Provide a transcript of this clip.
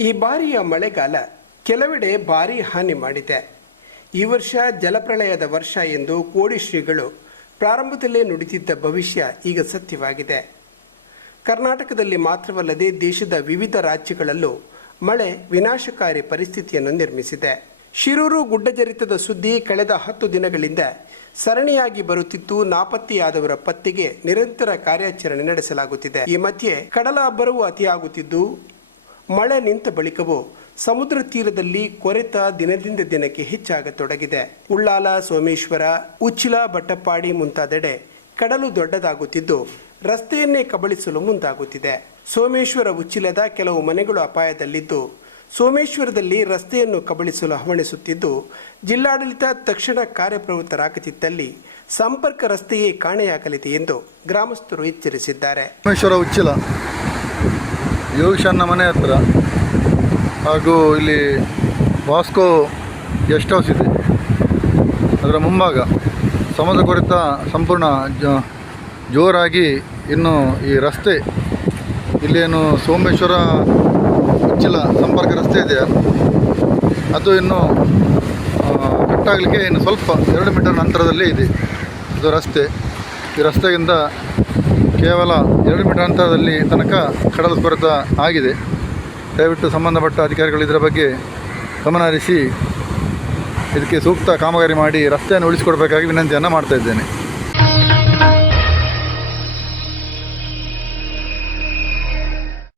ಈ ಬಾರಿಯ ಮಳೆಗಾಲ ಕೆಲವೆಡೆ ಭಾರೀ ಹಾನಿ ಮಾಡಿದೆ. ಈ ವರ್ಷ ಜಲಪ್ರಳಯದ ವರ್ಷ ಎಂದು ಕೋಡಿ ಶ್ರೀಗಳು ಪ್ರಾರಂಭದಲ್ಲೇ ನುಡಿದಿದ್ದ ಭವಿಷ್ಯ ಈಗ ಸತ್ಯವಾಗಿದೆ. ಕರ್ನಾಟಕದಲ್ಲಿ ಮಾತ್ರವಲ್ಲದೆ ದೇಶದ ವಿವಿಧ ರಾಜ್ಯಗಳಲ್ಲೂ ಮಳೆ ವಿನಾಶಕಾರಿ ಪರಿಸ್ಥಿತಿಯನ್ನು ನಿರ್ಮಿಸಿದೆ. ಶಿರೂರು ಗುಡ್ಡಜರಿತದ ಸುದ್ದಿ ಕಳೆದ ಹತ್ತು ದಿನಗಳಿಂದ ಸರಣಿಯಾಗಿ ಬರುತ್ತಿದ್ದು, ನಾಪತ್ತೆಯಾದವರ ಪತ್ತೆಗೆ ನಿರಂತರ ಕಾರ್ಯಾಚರಣೆ ನಡೆಸಲಾಗುತ್ತಿದೆ. ಈ ಮಧ್ಯೆ ಕಡಲ ಅಬ್ಬರವೂ ಅತಿಯಾಗುತ್ತಿದ್ದು ಮಳೆ ನಿಂತ ಬಳಿಕವೂ ಸಮುದ್ರ ತೀರದಲ್ಲಿ ಕೊರೆತ ದಿನದಿಂದ ದಿನಕ್ಕೆ ಹೆಚ್ಚಾಗತೊಡಗಿದೆ ಉಳ್ಳಾಲ, ಸೋಮೇಶ್ವರ, ಉಚ್ಚಿಲ ಬಟ್ಟಪ್ಪಾಡಿ ಮುಂತಾದೆಡೆ ಕಡಲು ದೊಡ್ಡದಾಗುತ್ತಿದ್ದು, ರಸ್ತೆಯನ್ನೇ ಕಬಳಿಸಲು ಮುಂದಾಗುತ್ತಿದೆ. ಸೋಮೇಶ್ವರ ಉಚ್ಚಿಲದ ಕೆಲವು ಮನೆಗಳು ಅಪಾಯದಲ್ಲಿದ್ದು, ಸೋಮೇಶ್ವರದಲ್ಲಿ ರಸ್ತೆಯನ್ನು ಕಬಳಿಸಲು ಹವಣಿಸುತ್ತಿದ್ದು, ಜಿಲ್ಲಾಡಳಿತ ತಕ್ಷಣ ಕಾರ್ಯಪ್ರವೃತ್ತರಾಗುತ್ತಿದ್ದಲ್ಲಿ ಸಂಪರ್ಕ ರಸ್ತೆಯೇ ಕಾಣೆಯಾಗಲಿದೆ ಎಂದು ಗ್ರಾಮಸ್ಥರು ಎಚ್ಚರಿಸಿದ್ದಾರೆ. ಸೋಮೇಶ್ವರ ಉಚ್ಚಿಲ. ಯೋಗೀಶನ್ನ ಮನೆ ಹತ್ರ ಹಾಗೂ ಇಲ್ಲಿ ವಾಸ್ಕೋ ಗೆಸ್ಟ್ ಹೌಸ್ ಇದೆ. ಅದರ ಮುಂಭಾಗ ಸಮುದ್ರ ಕೊರೆತ ಸಂಪೂರ್ಣ ಜೋರಾಗಿ ಇನ್ನು ಈ ರಸ್ತೆ ಇಲ್ಲೇನು ಸೋಮೇಶ್ವರ ಉಚ್ಚಿಲ ಸಂಪರ್ಕ ರಸ್ತೆ ಇದೆ ಅದು ಇನ್ನು ಕಟ್ಟಾಗಲಿಕ್ಕೆ ಇನ್ನು ಸ್ವಲ್ಪ ಎರಡು ಮೀಟರ್ ಅಂತರದಲ್ಲೇ ಇದೆ. ಇದು ರಸ್ತೆ. ಈ ರಸ್ತೆಯಿಂದ ಕೇವಲ ಎರಡು ಮೀಟರ್ ಅಂತರದಲ್ಲಿ ತನಕ ಕಡಲ ಕೊರತ ಆಗಿದೆ. ದಯವಿಟ್ಟು ಸಂಬಂಧಪಟ್ಟ ಅಧಿಕಾರಿಗಳು ಇದರ ಬಗ್ಗೆ ಗಮನ ಹರಿಸಿ, ಇದಕ್ಕೆ ಸೂಕ್ತ ಕಾಮಗಾರಿ ಮಾಡಿ ರಸ್ತೆಯನ್ನು ಉಳಿಸಿಕೊಡಬೇಕಾಗಿ ವಿನಂತಿಯನ್ನು ಮಾಡ್ತಾ ಇದ್ದೇನೆ.